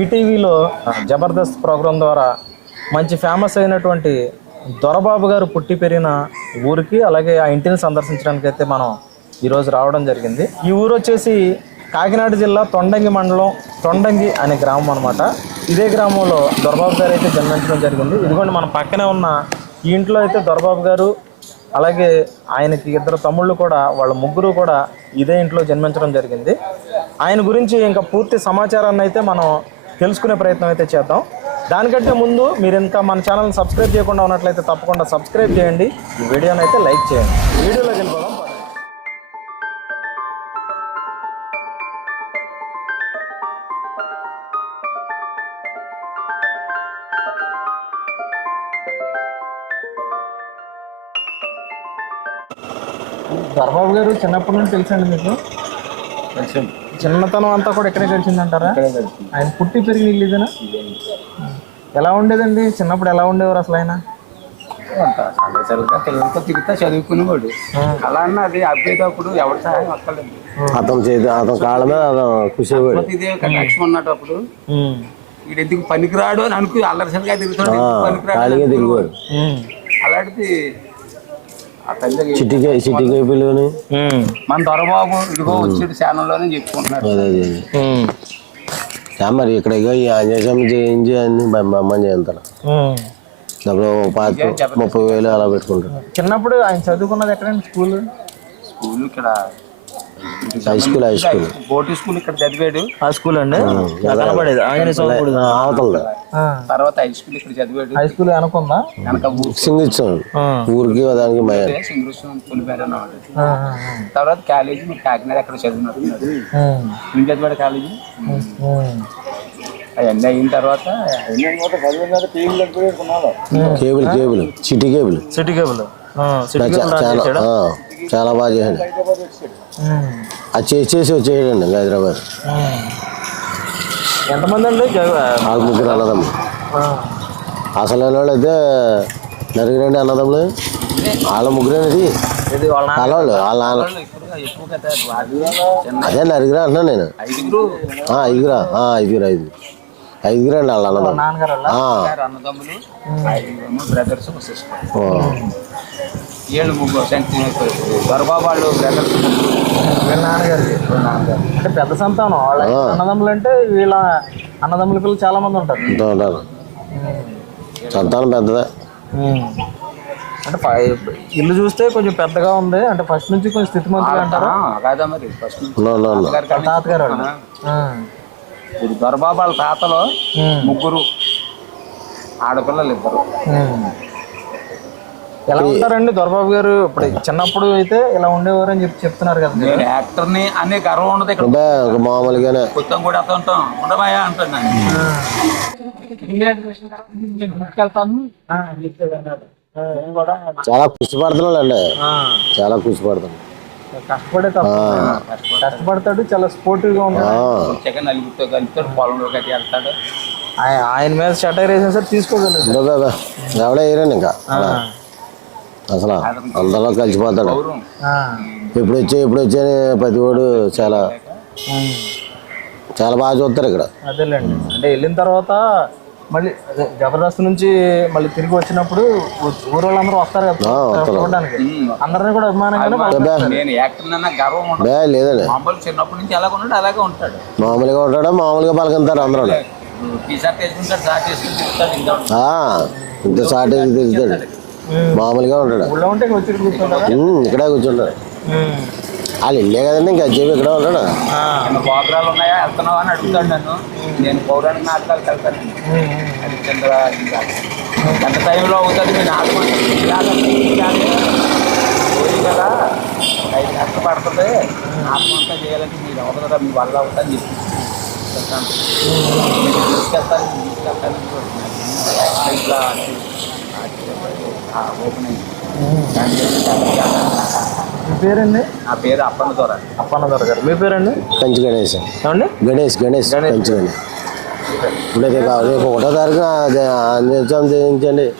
ఈటీవీలో జబర్దస్త్ ప్రోగ్రాం ద్వారా మంచి ఫేమస్ అయినటువంటి దొరబాబు గారు పుట్టి పెరిగిన ఊరికి అలాగే ఆ ఇంటిని సందర్శించడానికి అయితే మనం ఈరోజు రావడం జరిగింది. ఈ ఊరు వచ్చేసి కాకినాడ జిల్లా తొండంగి మండలం తొండంగి అనే గ్రామం అనమాట ఇదే గ్రామంలో దొరబాబు గారు అయితే జన్మించడం జరిగింది. ఇదిగోండి మన పక్కనే ఉన్న ఈ ఇంట్లో అయితే దొరబాబు గారు అలాగే ఆయనకి ఇద్దరు తమ్ముళ్ళు కూడా వాళ్ళ ముగ్గురు కూడా ఇదే ఇంట్లో జన్మించడం జరిగింది. ఆయన గురించి ఇంకా పూర్తి సమాచారాన్ని అయితే మనం తెలుసుకునే ప్రయత్నం అయితే చేద్దాం. దానికంటే ముందు మీరు ఇంకా మన ఛానల్ని సబ్స్క్రైబ్ చేయకుండా ఉన్నట్లయితే తప్పకుండా సబ్స్క్రైబ్ చేయండి. ఈ వీడియోని అయితే లైక్ చేయండి. వీడియోలోకి వెళ్ళిపోదాం దర్బాబు గారు చిన్నప్పటి నుండి తెలుసండి మీకు? చిన్నతనం అంతా కూడా ఇక్కడే గడిచిందంటారా? ఆయన పుట్టి పెరిగిన ఇల్లు ఇదేనా? ఎలా ఉండేదండి? చిన్నప్పుడు ఎలా ఉండేవారు అసలు ఆయన? తిరుగుతా చదువుకునేవాడు. అలా అన్న అది అప్పేటప్పుడు ఎవరి సహాయం అక్కర్లేదు. అతను చేతి అతని కాళ్ళ మీద అతను కూర్చోబడి ప్రతి ఇదే ఒక లక్ష్యం ఉన్నప్పుడు ఉమ్. వీడు ఎందుకు పనికిరాడు అని అనుకు అల్లరిసరిగా తిరుగుతాడు పనికిరాడు. అలాంటిది ఆ తల్లి చిటికే చిటికే పిల్లని. మన దొరబాబు ఇదిగో వచ్చాడు ఛానల్లోనే చెప్పుకుంటున్నారు అదే అదే మరి ఇక్కడ ఇక ఈ ఆంజనేయ స్వామి చేయించి అన్ని బొమ్మని. డబ్బులు పాతి ముప్పై వేలు అలా పెట్టుకుంటాడు. చిన్నప్పుడు ఆయన చదువుకున్నది ఎక్కడండి? స్కూల్? స్కూల్ ఇక్కడ హై స్కూల్ హై స్కూల్ బోటి స్కూల్ ఇక్కడ చదివాడు. ఆ స్కూల్ అండి? నాకు కనపడేది ఆంజనేయ స్వామి గుడి. అవతల. తర్వాత హై స్కూల్ ఇక్కడ చదివాడు. హై స్కూల్ అనుకుందా వెనక సింగ్. ఊరికి దానికి మయ సింగృష్ణ తర్వాత కాలేజీ మీరు కాకినాడ ఎక్కడ చదివినట్టున్నారు. నేను చదివాడు కాలేజీ. అవన్నీ అయిన తర్వాత cable cable. City cable. City cable. చాలా బాగా చేశాడు. ఉమ్. అది చేసి చేసి వచ్చేయడండి హైదరాబాద్. ఎంతమంది అండి? ముగ్గురు అన్నదమ్ములు. అసలు వాళ్ళు అయితే నలుగురండి అన్నదమ్ములు. వాళ్ళ ముగ్గురేనది ఇది వాళ్ళ నాన్న? వాళ్ళ నాన్న. అదే నలుగురే అంటున్నాను నేను. ఐదుగురు? ఆ, ఐదుగురా ఐదుగురు. ఐదుగురు వాళ్ళ అన్నదమ్ములు. నాన్నగారు వాళ్ళ? గారు అన్నదమ్ములు ఐదుగురు బ్రదర్స్ సిస్టర్ ఆ, ఏళ్ళు ముగ్గురు దొరబాబు వాళ్ళు బ్రదర్స్ అంటే పెద్ద సంతానం. వాళ్ళ అన్నదమ్ములు అంటే వీళ్ళ అన్నదమ్ముల పిల్లలు చాలా మంది ఉంటారు సంతానం పెద్దదే. అంటే ప- ఇల్లు చూస్తే కొంచెం పెద్దగా ఉంది. అంటే ఫస్ట్ నుంచి కొంచెం స్థితిమంతులు అంటారా? కాదా మరి? ఫస్ట్ తాతగారు వాళ్ళు ఆ. ఇప్పుడు దొరబాబు వాళ్ళ తాతలో. ముగ్గురు ఆడపిల్లలు ఇద్దరు. ఎలా ఉంటారండి దొరబాబు గారు ఇప్పుడు చిన్నప్పుడు అయితే ఇలా ఉండేవారు అని చెప్పి చెప్తున్నారు కదా. నేను యాక్టర్ని అనే గర్వం ఉండదు ఇక్కడ మామూలుగానే కొత్త కూడా అత ఉంటాం ఉండబాయా అంటాను నేను చాలా కృషి పడుతున్నాడు అండి ఆ. చాలా కృషి పడుతున్నాడు కష్టపడే తప్ప కష్టపడతాడు చాలా స్పోర్టివ్గా ఉంటాడు. నలుగురితో కలుపుతాడు పొలంలోకి అయితే వెళ్తాడు. ఆయ- ఆయన మీద షటర్ వేసిన సార్ తీసుకోగలరు ఎవడే వేయరండి ఇంకా. అసలు అందరిలో కలిసిపోతాడు. ఎప్పుడు వచ్చా ఎప్పుడు వచ్చా ప్రతి వాడు చాలా చాలా బాగా చూస్తారు ఇక్కడ. అదేలేండి. అంటే వెళ్ళిన తర్వాత మళ్ళీ జబర్దస్త్ నుంచి మళ్ళీ తిరిగి వచ్చినప్పుడు ఊరు వాళ్ళందరూ వస్తారు కదా. చూడడానికి. అందరినీ కూడా అభిమానంగానే. నేను యాక్టర్ అన్న గర్వం ఉండదు. బే లేదండి మామూలు చిన్నప్పటి నుంచి అలాగే ఉన్నాడు అలాగే ఉంటాడు. మామూలుగా ఉంటాడు? మామూలుగా పలకంతారు అందరూ. షర్ట్ తిరుగుతాడు ఇంత మామూలుగా ఉంటాడు. ఇక్కడే కూర్చుంటాడు. వాళ్ళు ఇల్లే కదండి ఇంకా చెప్పి ఇక్కడే ఉంటాడు? ఏమైనా ప్రోగ్రాలు ఉన్నాయా? వెళ్తున్నావా అని అడుగుతాడు నన్ను. నేను పౌరాణిక నాటకాలు వెళ్తాను హరిశ్చంద్ర ఎంత టైంలో అవుతుంది? మీ నాటకం పోయి కదా ఐదు గంటలు పడుతుంది నాటకం అంతా చేయాలంటే మీరు అవుతుందా మీ వల్ల అవుతుంది చెప్తాను. తీసుకెళ్తాను తీసుకెళ్తాను. అని చెప్తున్నాను. ఇట్లా ఓపెన్ అయింది. దాని గురించి మీ పేరండి? నా పేరు అప్పన్న దొర అప్పన్న దొర గారు. మీ పేరండి? కంచి గణేష్. ఏమండి? గణేష్ గణేష్ కంచి గణేష్. ఇప్పుడు రేపు రేపు ఒకటో తారీఖున అదే స్వామి చేయించండి.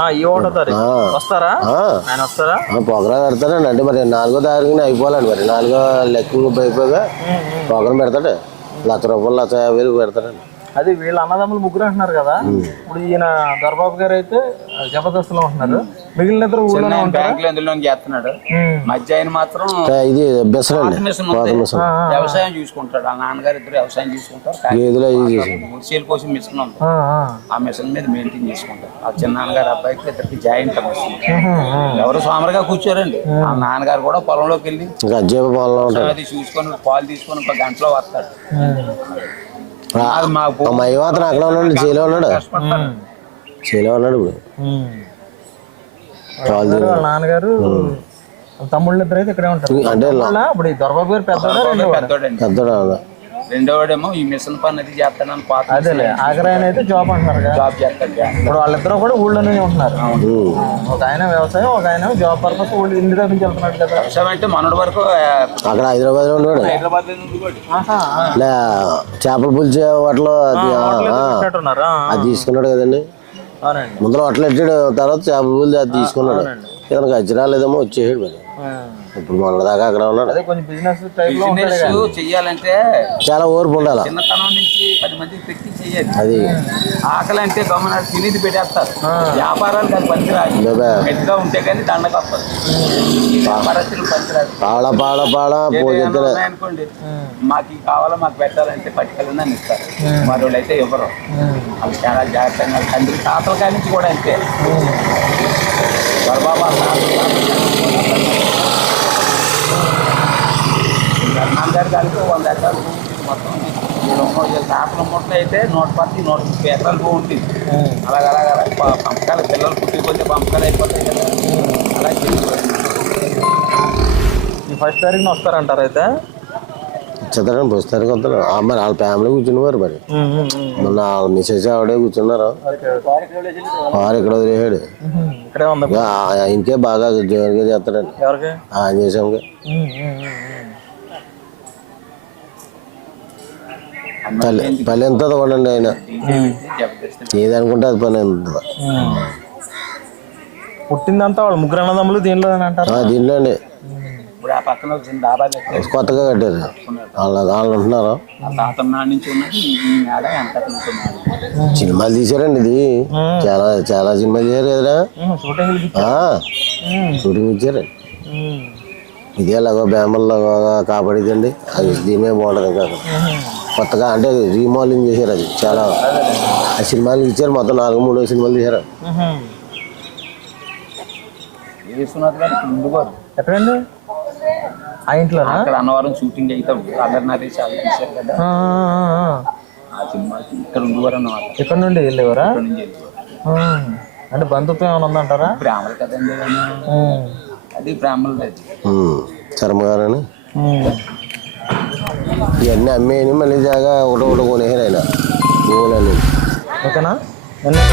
ఆ, ఈ ఒకటో తారీఖు. ఆ. వస్తారా? ఆ, ఆయన వస్తారా? ఆ, పెడతాడండి. అంటే మరి నాలుగో తారీఖున అయిపోవాలండి మరి. నాలుగో లెక్కింగ్ అయిపోగా ప్రోగ్రాం పెడతాడు. లక్ష రూపాయలు లక్ష యాభై వేలు పెడతాడండి. అది వీళ్ళ అన్నదమ్ములు ముగ్గురు అంటున్నారు కదా. ఇప్పుడు ఈయన దొరబాబు గారు అయితే జబర్దస్త్లో ఉంటున్నారు. మిగిలిన ఇద్దరు ఊళ్ళోనే ఉంటారు? బ్యాంక్లో ఎందులో చేస్తున్నాడు. మధ్య ఆయన మాత్రం ఇది బెసర్ అండి మిషన్ ఉంది. వ్యవసాయం చూసుకుంటాడు. ఆ నాన్నగారు ఇద్దరు వ్యవసాయం చూసుకుంటారు. గేదెలు అవి చేసి మురిసేల కోసం మిషన్ ఉంది. ఆ మిషన్ మీద మెయింటైన్ చేసుకుంటారు. ఆ చిన్న నాన్నగారు అబ్బాయికి ఇద్దరికి జాయింట్ మిషన్. ఎవరు సోమరుగా కూర్చోరండి. ఆ నాన్నగారు కూడా పొలంలోకి వెళ్ళి ఇంకా పొలంలో అది చూసుకొని పాలు తీసుకొని ఒక గంటలో వస్తాడు. మా అక్కడ ఉన్నాడు జైలో ఉన్నాడు. జైలో ఉన్నాడు ఇప్పుడు. నాన్నగారు తమ్ముళ్ళు ఇద్దరు అయితే ఇక్కడే ఉంటారు. అంటే ఇప్పుడు దొరబాబు గారు పెద్దోడు అవును. రెండోవాడేమో ఈ మిషన్ పని అది చేస్తానని పాత అదేలే అయితే జాబ్ కదా. జాబ్ చేస్తాడు ఇప్పుడు వాళ్ళిద్దరూ కూడా ఊళ్ళోనే ఉంటున్నారు. ఒక ఆయన వ్యవసాయం ఒక ఆయన జాబ్ పర్పస్ ఊళ్ళు ఇంటి దగ్గర నుంచి వెళ్తున్నాడు కదా. వ్యవసాయం అంటే మనోడి వరకు అక్కడ హైదరాబాద్లో ఉన్నాడు హైదరాబాద్ చేపల పులిచే వాటిలో అది తీసుకున్నాడు కదండి. అవునండి. ముందర అట్లా ఎట్టాడు తర్వాత చేపల పులి అది తీసుకున్నాడు. ఇతనికి అజ్జి లేదేమో వచ్చేసాడు మరి. ఇప్పుడు మొన్న దాకా అక్కడ ఉన్నాడు. అదే కొంచెం బిజినెస్ టైప్లో ఉంటాడు బిజినెస్ చెయ్యాలంటే చాలా ఓర్పు ఉండాలి? చిన్నతనం నుంచి పది మందికి పెట్టి చెయ్యాలి. అది. ఆకలి అంటే గమనాడు తినేది పెట్టేస్తారు. వ్యాపారాలు అది పనికిరాదు. గట్టిగా ఉంటే కానీ దండకు వస్తారు వ్యాపారస్తులు పనికిరాదు. పాడ పాడ పాడ ఉన్నాయనుకోండి మాకు ఇవి కావాలో మాకు పెట్టాలంటే పట్టుకెళ్ళి అని ఇస్తారు. మరోళ్ళు అయితే ఇవ్వరు. అది చాలా జాగ్రత్తగా తండ్రి తాతల కాడి నుంచి కూడా అంతే. వరబాబా నాన్నగారి కాడికి వంద ఎకరాలు మొత్తం. తాతల ముట్లు అయితే నూట పది నూట ముప్పై ఎకరాలు ఉంటుంది అలాగ అలాగ పంపకాలు పిల్లలు పుట్టిపోతే పంపకాలు అయిపోతాయి కదా. అలా ఈ ఫస్ట్ తారీఖున వస్తారంటారు అయితే? చిత్రం వస్తాడు. ఆ, మరి వాళ్ళ ఫ్యామిలీ కూర్చున్నారు మరి. మొన్న వాళ్ళ మిసెస్ ఆవిడే కూర్చున్నారు. వారు ఇక్కడ వదిలేసాడు ఇక్కడే ఉంది. ఇక బాగా జోరుగా చేస్తాడండి. ఎవరికి? ఆయన చేసాము పల్లె పల్లె ఎంత చూడండి ఆయన. జబర్దస్త్ ఏది అనుకుంటే అది పని ఎంత పుట్టిందంతా వాళ్ళు ముగ్గురు అన్నదమ్ములు దీనిలో అంటారు దీనిలో అండి. ఇప్పుడు ఆ పక్కన ఒక చిన్న డాబా కట్టారు. కొత్తగా కట్టారు. వాళ్ళు వాళ్ళు ఉంటున్నారు. సినిమాలు తీశారండి ఇది. చాలా చాలా సినిమాలు తీశారు కదరా షూటింగ్ ఇచ్చారు ఇది ఎలాగో బేమల్లో కాపాడిదండి అది దీనే బాగుంటుంది అక్కడ. కొత్తగా అంటే రీమోడలింగ్ చేశారు అది. చాలా ఆ సినిమాలు ఇచ్చారు మొత్తం నాలుగు మూడు సినిమాలు తీశారు. ఎక్కడండి? ఆ ఇంట్లోనా అక్కడ అన్నవరం షూటింగ్ అయితే. అల్లరి నరేష్ అది తీశారు కదా. ఆ, సినిమాకి ఇక్కడ ఉండివారు అన్నమాట. ఇక్కడ నుండి వెళ్ళేవారా? ఇక్కడ నుంచి. అంటే బంధుత్వం ఏమైనా ఉందంటారా? బ్రాహ్మణులు కదండి. అది బ్రాహ్మణులు అది శర్మ గారని ఉమ్. ఇవన్నీ అమ్మేయని మళ్ళీ జాగా ఒకటి ఒకటి కొనేసారు ఆయన పూలని ఓకేనా ఎన్ని-